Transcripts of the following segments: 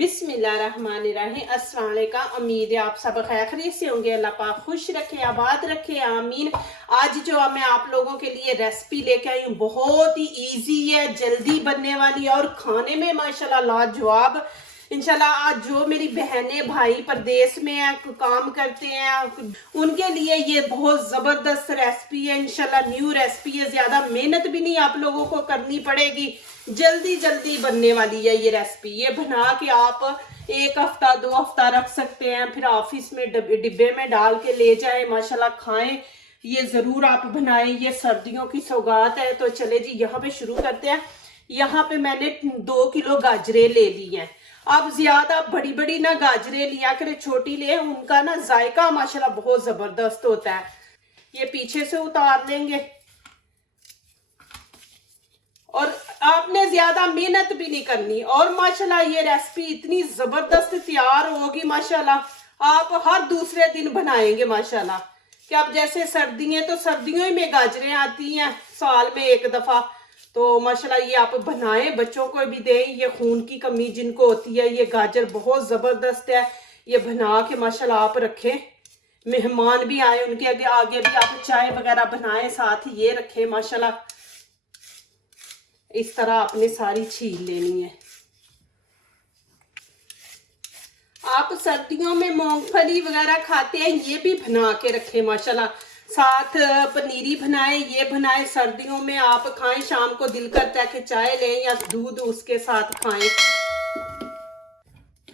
बिस्मिल्लाहिर्रहमानिर्रहीम। अस्सलाम वालेकुम। उम्मीद है आप सब खैरियत से होंगे। अल्लाह पाक खुश रखे, आबाद रखे, आमीन। आज जो मैं आप लोगों के लिए रेसिपी लेके आई हूँ बहुत ही इजी है, जल्दी बनने वाली है और खाने में माशाल्लाह लाजवाब। इंशाल्लाह आज जो मेरी बहनें भाई परदेश में है, काम करते हैं, उनके लिए ये बहुत ज़बरदस्त रेसिपी है। इंशाल्लाह न्यू रेसिपी है, ज़्यादा मेहनत भी नहीं आप लोगों को करनी पड़ेगी, जल्दी जल्दी बनने वाली है ये रेसिपी। ये बना के आप एक हफ्ता 2 हफ्ता रख सकते हैं, फिर ऑफिस में डिब्बे में डाल के ले जाएं, माशाल्लाह खाएं। ये ज़रूर आप बनाएं, ये सर्दियों की सौगात है। तो चले जी यहाँ पे शुरू करते हैं। यहाँ पे मैंने 2 किलो गाजरें ले ली हैं। अब ज्यादा बड़ी बड़ी ना गाजरें लिया करें, छोटी ले, उनका ना जायका माशाल्लाह बहुत जबरदस्त होता है। ये पीछे से उतार लेंगे और आपने ज्यादा मेहनत भी नहीं करनी और माशाल्लाह ये रेसिपी इतनी जबरदस्त तैयार होगी माशाल्लाह, आप हर दूसरे दिन बनाएंगे माशाल्लाह। कि अब जैसे सर्दी है तो सर्दियों में गाजरें आती हैं साल में एक दफा, तो माशाल्लाह ये आप बनाएं, बच्चों को भी दें। ये खून की कमी जिनको होती है, ये गाजर बहुत ज़बरदस्त है। ये बना के माशाल्लाह आप रखें, मेहमान भी आए उनके आगे आगे भी आप चाय वगैरह बनाएं, साथ ही ये रखें माशाल्लाह। इस तरह आपने सारी छील लेनी है। आप सर्दियों में मूंगफली वगैरह खाते हैं, ये भी बना के रखें माशाल्लाह। साथ पनीरी बनाए, ये बनाए, सर्दियों में आप खाएं। शाम को दिल करता है कि चाय लें या दूध उसके साथ खाएं।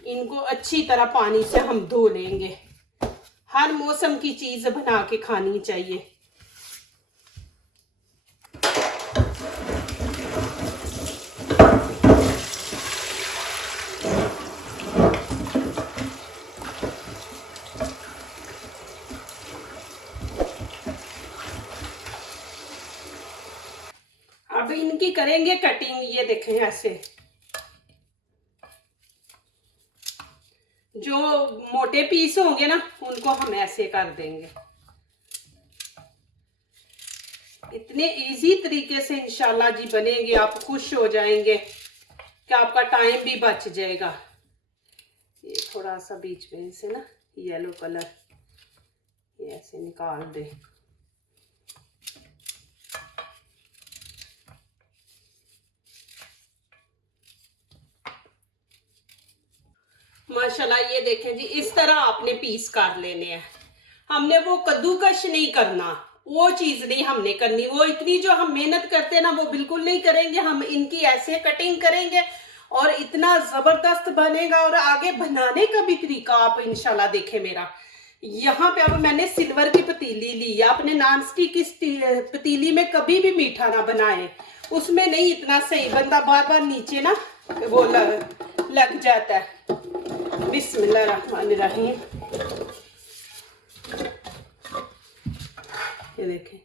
इनको अच्छी तरह पानी से हम धो लेंगे। हर मौसम की चीज बना के खानी चाहिए। अब इनकी करेंगे कटिंग। ये देखें ऐसे, जो मोटे पीस होंगे ना उनको हम ऐसे कर देंगे। इतने इजी तरीके से इंशाल्लाह जी बनेंगे, आप खुश हो जाएंगे कि आपका टाइम भी बच जाएगा। ये थोड़ा सा बीच में से ना येलो कलर ये ऐसे निकाल दे। माशाल्लाह ये देखें जी, इस तरह आपने पीस कर लेने हैं। हमने वो कद्दूकश नहीं करना, वो चीज नहीं हमने करनी। वो इतनी जो हम मेहनत करते हैं ना वो बिल्कुल नहीं करेंगे। हम इनकी ऐसे कटिंग करेंगे और इतना जबरदस्त बनेगा। और आगे बनाने का भी तरीका आप इंशाल्लाह देखें मेरा। यहाँ पे अब मैंने सिल्वर की पतीली ली। आपने नॉन स्टिक की पतीली में कभी भी मीठा ना बनाए, उसमें नहीं इतना सही बनता, बार बार नीचे ना वो लग जाता है। बिस्मिल्लाहिर्रहमानिर्रहीम। ये देखें।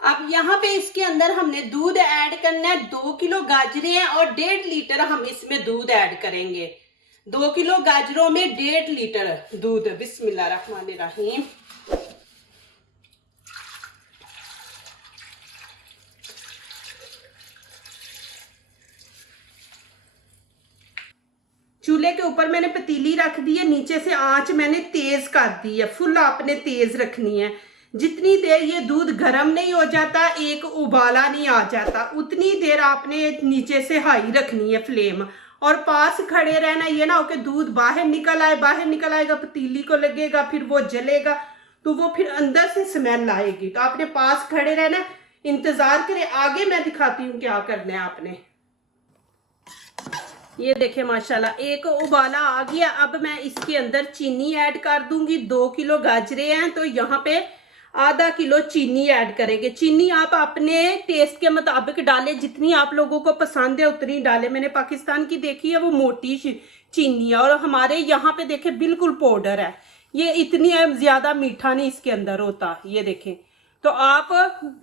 अब यहाँ पे इसके अंदर हमने दूध ऐड करना है। 2 किलो गाजरें हैं और 1.5 लीटर हम इसमें दूध ऐड करेंगे। 2 किलो गाजरों में 1.5 लीटर दूध। बिस्मिल्लाहिर्रहमानिर्रहीम। चूल्हे के ऊपर मैंने पतीली रख दी है, नीचे से आंच मैंने तेज कर दी है। फुल आपने तेज रखनी है। जितनी देर ये दूध गर्म नहीं हो जाता, एक उबाला नहीं आ जाता, उतनी देर आपने नीचे से हाई रखनी है फ्लेम। और पास खड़े रहना, ये ना हो कि दूध बाहर निकल आए। बाहर निकल आएगा पतीली को लगेगा, फिर वो जलेगा तो वो फिर अंदर से स्मेल आएगी। तो आपने पास खड़े रहना, इंतजार करें। आगे मैं दिखाती हूँ क्या करना है आपने। ये देखे माशाल्लाह एक उबाला आ गया। अब मैं इसके अंदर चीनी ऐड कर दूंगी। 2 किलो गाजरे हैं तो यहाँ पे आधा किलो चीनी ऐड करेंगे। चीनी आप अपने टेस्ट के मुताबिक डालें, जितनी आप लोगों को पसंद है उतनी डालें। मैंने पाकिस्तान की देखी है, वो मोटी चीनी है और हमारे यहाँ पे देखे बिल्कुल पाउडर है। ये इतनी ज्यादा मीठा नहीं इसके अंदर होता। ये देखें, तो आप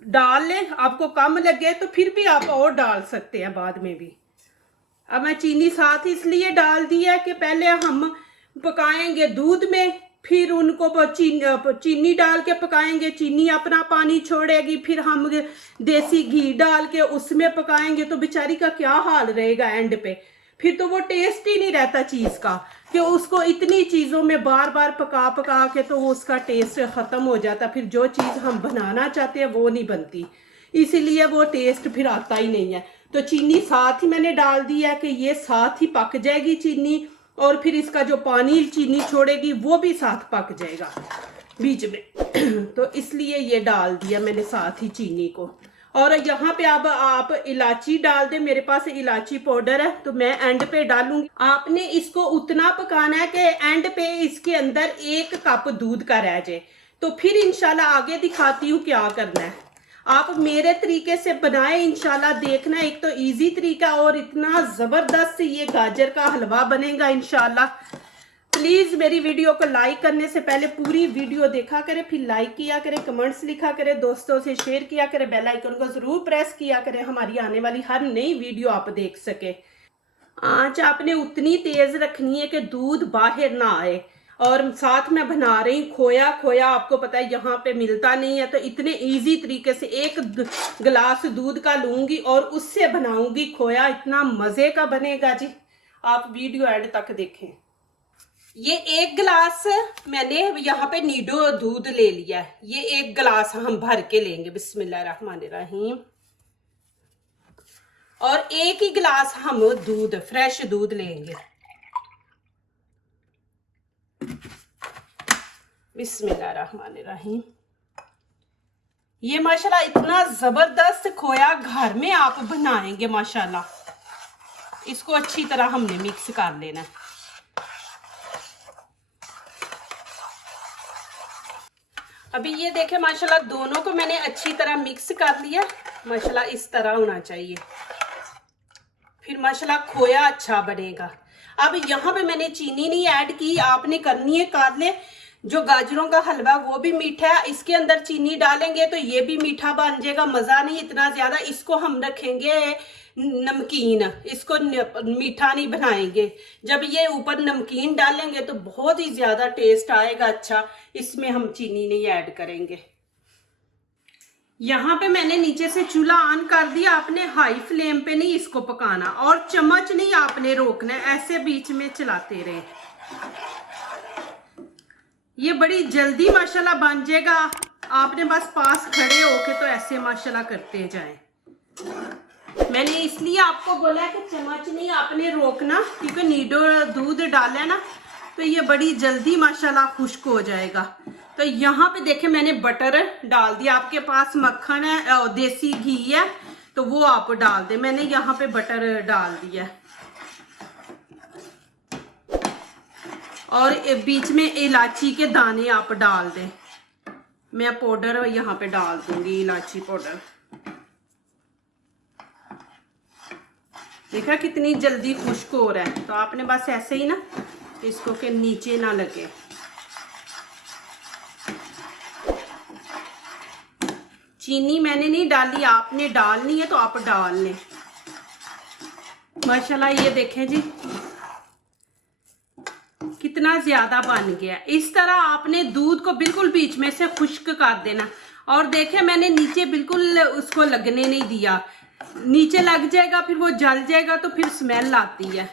डाल लें। आपको कम लगे तो फिर भी आप और डाल सकते हैं बाद में भी। अब मैं चीनी साथ इसलिए डाल दी है कि पहले हम पकाएंगे दूध में, फिर उनको चीनी डाल के पकाएंगे, चीनी अपना पानी छोड़ेगी, फिर हम देसी घी डाल के उसमें पकाएंगे, तो बेचारी का क्या हाल रहेगा एंड पे। फिर तो वो टेस्ट ही नहीं रहता चीज़ का, कि उसको इतनी चीज़ों में बार बार पका पका के तो वो उसका टेस्ट ख़त्म हो जाता, फिर जो चीज़ हम बनाना चाहते हैं वो नहीं बनती, इसीलिए वो टेस्ट फिर आता ही नहीं है। तो चीनी साथ ही मैंने डाल दी है कि ये साथ ही पक जाएगी चीनी, और फिर इसका जो पानी चीनी छोड़ेगी वो भी साथ पक जाएगा बीच में। तो इसलिए ये डाल दिया मैंने साथ ही चीनी को। और यहाँ पे अब आप इलायची डाल दें, मेरे पास इलायची पाउडर है तो मैं एंड पे डालूंगी। आपने इसको उतना पकाना है कि एंड पे इसके अंदर 1 कप दूध का रह जाए, तो फिर इंशाल्लाह आगे दिखाती हूँ क्या करना है। आप मेरे तरीके से बनाएं, इंशाल्लाह देखना, एक तो इजी तरीका और इतना ज़बरदस्त ये गाजर का हलवा बनेगा इंशाल्लाह। प्लीज़ मेरी वीडियो को लाइक करने से पहले पूरी वीडियो देखा करें, फिर लाइक किया करें, कमेंट्स लिखा करें, दोस्तों से शेयर किया करें, बेल आइकन को ज़रूर प्रेस किया करें, हमारी आने वाली हर नई वीडियो आप देख सके। आंच आपने उतनी तेज़ रखनी है कि दूध बाहर ना आए। और साथ में बना रही खोया, खोया आपको पता है यहाँ पे मिलता नहीं है, तो इतने इजी तरीके से 1 गिलास दूध का लूंगी और उससे बनाऊंगी खोया, इतना मज़े का बनेगा जी। आप वीडियो एंड तक देखें। ये 1 गिलास मैंने यहाँ पे नीडो दूध ले लिया है, ये 1 गिलास हम भर के लेंगे, बिस्मिल्लाहिर्रहमानिर्रहीम। और 1 ही गिलास हम दूध, फ्रेश दूध लेंगे, बिस्मिल्लाहिर्रहमानिर्रहीम। ये माशाल्लाह इतना ज़बरदस्त खोया घर में आप बनाएंगे माशाल्लाह। इसको अच्छी तरह हमने मिक्स कर लेना है। अभी ये देखें माशाल्लाह दोनों को मैंने अच्छी तरह मिक्स कर लिया, माशाल्लाह इस तरह होना चाहिए, फिर माशाल्लाह खोया अच्छा बनेगा। अब यहाँ पे मैंने चीनी नहीं ऐड की, आपने करनी है कर ले। जो गाजरों का हलवा वो भी मीठा है, इसके अंदर चीनी डालेंगे तो ये भी मीठा बन जाएगा, मज़ा नहीं इतना ज़्यादा। इसको हम रखेंगे नमकीन, इसको मीठा नहीं बनाएंगे। जब ये ऊपर नमकीन डालेंगे तो बहुत ही ज़्यादा टेस्ट आएगा अच्छा, इसमें हम चीनी नहीं ऐड करेंगे। यहाँ पे मैंने नीचे से चूल्हा ऑन कर दिया, आपने हाई फ्लेम पे नहीं इसको पकाना, और चम्मच नहीं आपने रोकना, ऐसे बीच में चलाते रहे। ये बड़ी जल्दी माशाल्लाह बन जाएगा, आपने बस पास खड़े होके तो ऐसे माशाल्लाह करते जाएं। मैंने इसलिए आपको बोला कि चम्मच नहीं आपने रोकना, क्योंकि नीडो दूध डाला है ना, तो ये बड़ी जल्दी माशाल्लाह खुश्क हो जाएगा। तो यहाँ पे देखें मैंने बटर डाल दिया, आपके पास मक्खन है, देसी घी है तो वो आप डाल दें, मैंने यहाँ पे बटर डाल दिया। और बीच में इलायची के दाने आप डाल दें, मैं पाउडर यहाँ पे डाल दूंगी, इलायची पाउडर। देखा कितनी जल्दी खुश्क हो रहा है, तो आपने बस ऐसे ही ना इसको के नीचे ना लगे। चीनी मैंने नहीं डाली, आपने डालनी है तो आप डाल लें। माशाल्लाह ये देखें जी कितना ज्यादा बन गया। इस तरह आपने दूध को बिल्कुल बीच में से खुश्क कर देना। और देखें मैंने नीचे बिल्कुल उसको लगने नहीं दिया, नीचे लग जाएगा फिर वो जल जाएगा तो फिर स्मेल आती है।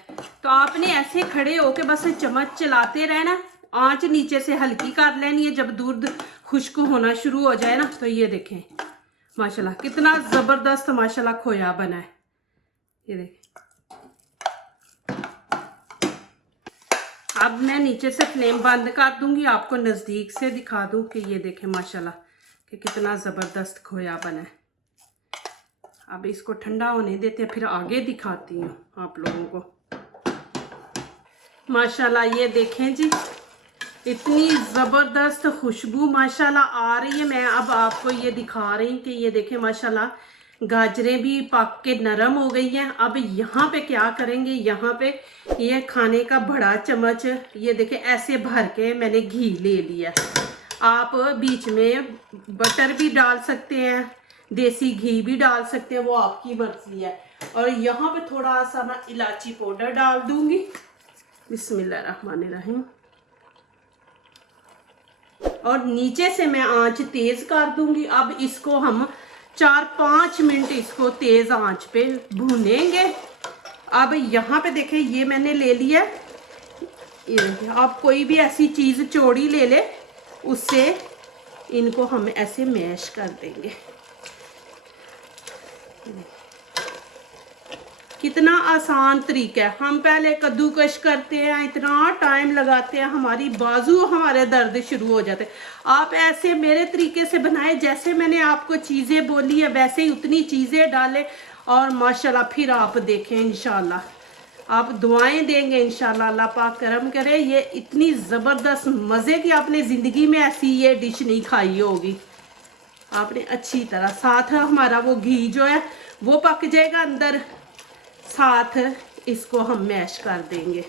तो आपने ऐसे खड़े होके बस चम्मच चलाते रहना, आंच नीचे से हल्की कर लेनी है। जब दूध खुश्क होना शुरू हो जाए ना, तो ये देखें माशाल्लाह कितना ज़बरदस्त माशाल्लाह खोया बना है। ये देखें, अब मैं नीचे से फ्लेम बंद कर दूंगी, आपको नज़दीक से दिखा दूं कि ये देखें माशाल्लाह कि कितना ज़बरदस्त खोया बना है। अब इसको ठंडा होने देते हैं, फिर आगे दिखाती हूँ आप लोगों को। माशाल्लाह ये देखें जी इतनी ज़बरदस्त खुशबू माशाल्लाह आ रही है। मैं अब आपको ये दिखा रही हूँ कि ये देखें माशाल्लाह गाजरें भी पक के नरम हो गई हैं। अब यहाँ पे क्या करेंगे, यहाँ पे ये खाने का बड़ा चम्मच, ये देखें ऐसे भर के मैंने घी ले लिया। आप बीच में बटर भी डाल सकते हैं, देसी घी भी डाल सकते हैं, वो आपकी मर्जी है। और यहाँ पे थोड़ा सा मैं इलायची पाउडर डाल दूंगी, बिस्मिल्लाहिर्रहमानिर्रहीम। और नीचे से मैं आंच तेज कर दूंगी। अब इसको हम 4-5 मिनट इसको तेज आंच पे भूनेंगे। अब यहाँ पे देखें ये मैंने ले लिया, ये आप कोई भी ऐसी चीज़ चौड़ी ले ले, उससे इनको हम ऐसे मैश कर देंगे। कितना आसान तरीका है। हम पहले कद्दूकश करते हैं, इतना टाइम लगाते हैं, हमारी बाजू हमारे दर्द शुरू हो जाते हैं। आप ऐसे मेरे तरीके से बनाएं, जैसे मैंने आपको चीज़ें बोली है वैसे ही उतनी चीज़ें डालें और माशाल्लाह फिर आप देखें इंशाल्लाह आप दुआएं देंगे इंशाल्लाह, अल्लाह पाक करम करे। ये इतनी ज़बरदस्त मज़े की आपने ज़िंदगी में ऐसी ये डिश नहीं खाई होगी। आपने अच्छी तरह साथ हमारा वो घी जो है वो पक जाएगा अंदर, साथ इसको हम मैश कर देंगे।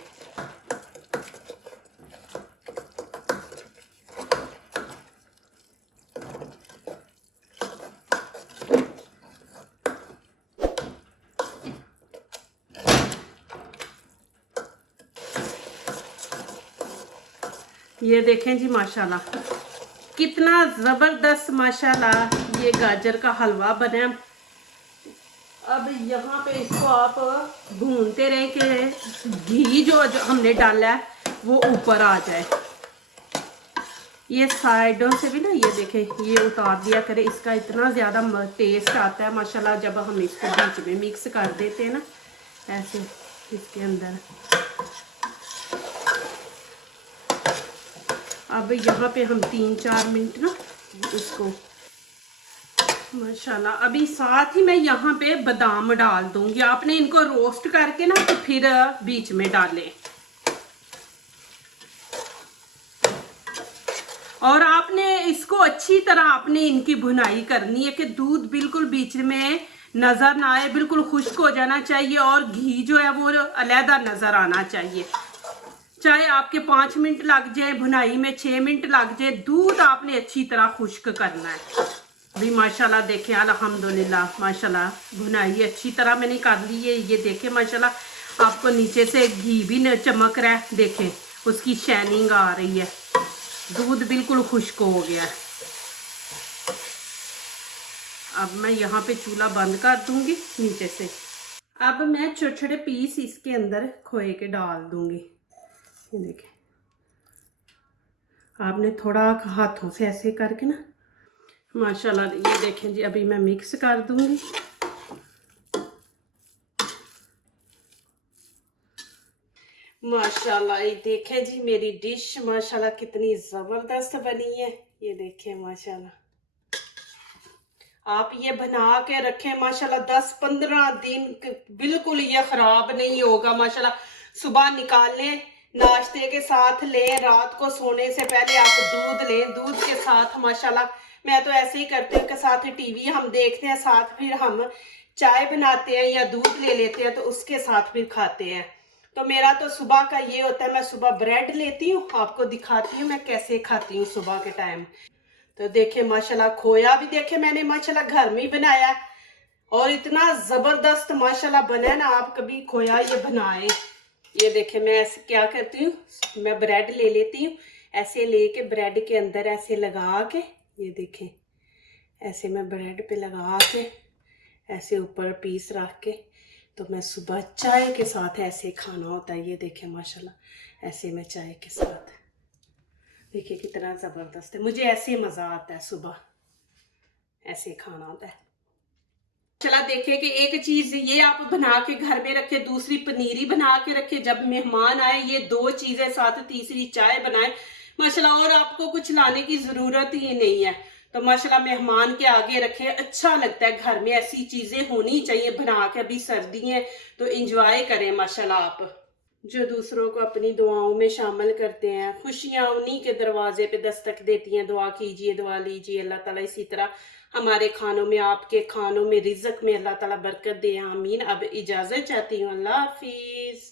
ये देखें जी माशाल्लाह कितना ज़बरदस्त माशाल्लाह ये गाजर का हलवा बना। अब यहाँ पे इसको आप भूनते रहे कि घी जो हमने डाला है वो ऊपर आ जाए। ये साइडों से भी ना ये देखें ये उतार दिया करे, इसका इतना ज़्यादा टेस्ट आता है माशाल्लाह जब हम इसको बीच में मिक्स कर देते हैं ना ऐसे इसके अंदर। अब यहाँ पे हम 3-4 मिनट ना इसको माशाल्लाह। अभी साथ ही मैं यहाँ पे बादाम डाल दूंगी। आपने इनको रोस्ट करके ना तो फिर बीच में डालें। और आपने इसको अच्छी तरह आपने इनकी भुनाई करनी है कि दूध बिल्कुल बीच में नज़र ना आए, बिल्कुल खुश्क हो जाना चाहिए और घी जो है वो अलहदा नज़र आना चाहिए। चाहे आपके 5 मिनट लग जाए भुनाई में, 6 मिनट लग जाए, दूध आपने अच्छी तरह खुश्क करना है। भी माशाल्लाह देखें अल्हम्दुलिल्लाह माशाल्लाह भुनाई अच्छी तरह मैंने कर ली है। ये देखें माशाल्लाह आपको नीचे से घी भी चमक रहा है, देखें उसकी शाइनिंग आ रही है, दूध बिल्कुल खुश्क हो गया। अब मैं यहाँ पे चूल्हा बंद कर दूंगी नीचे से। अब मैं छोटे छोटे पीस इसके अंदर खोए के डाल दूंगी। ये देखें आपने थोड़ा हाथों से ऐसे करके ना माशाल्लाह। ये देखें जी अभी मैं मिक्स कर दूंगी। माशाल्लाह ये देखें जी मेरी डिश माशाल्लाह कितनी ज़बरदस्त बनी है। ये देखें माशाल्लाह आप ये बना के रखें माशाल्लाह 10-15 दिन बिल्कुल ये ख़राब नहीं होगा माशाल्लाह। सुबह निकाल लें, नाश्ते के साथ लें, रात को सोने से पहले आप दूध लें, दूध के साथ माशाल्लाह मैं तो ऐसे ही करती हूँ कि साथ टीवी हम देखते हैं, साथ फिर हम चाय बनाते हैं या दूध ले लेते हैं तो उसके साथ फिर खाते हैं। तो मेरा तो सुबह का ये होता है, मैं सुबह ब्रेड लेती हूँ, आपको दिखाती हूँ मैं कैसे खाती हूँ सुबह के टाइम। तो देखे माशाल्लाह खोया भी देखे मैंने माशाल्लाह घर में ही बनाया और इतना ज़बरदस्त माशाल्लाह बना ना। आप कभी खोया ये बनाए। ये देखे मैं ऐसे क्या करती हूँ, मैं ब्रेड ले लेती हूँ, ऐसे लेके ब्रेड के अंदर ऐसे लगा के, ये देखें ऐसे मैं ब्रेड पे लगा के ऐसे ऊपर पीस रख के तो मैं सुबह चाय के साथ ऐसे खाना होता है। ये देखें माशाल्लाह ऐसे मैं चाय के साथ, देखिए कितना ज़बरदस्त है। मुझे ऐसे मज़ा आता है, सुबह ऐसे खाना होता है। चला देखे कि एक चीज़ ये आप बना के घर में रखे, दूसरी पनीरी बना के रखे, जब मेहमान आए ये 2 चीज़ें साथ, तीसरी चाय बनाए माशाल्लाह। और आपको कुछ लाने की ज़रूरत ही नहीं है तो माशाल्लाह मेहमान के आगे रखे, अच्छा लगता है। घर में ऐसी चीज़ें होनी चाहिए बना के। अभी सर्दी है तो इंजॉय करें माशाल्लाह। आप जो दूसरों को अपनी दुआओं में शामिल करते हैं, खुशियाँ उन्हीं के दरवाजे पे दस्तक देती हैं। दुआ कीजिए, दुआ लीजिए, अल्लाह ताला इसी तरह हमारे खानों में, आपके खानों में, रिज़्क में अल्लाह ताला बरकत दे, आमीन। अब इजाज़त चाहती हूँ, अल्लाह हाफिज़।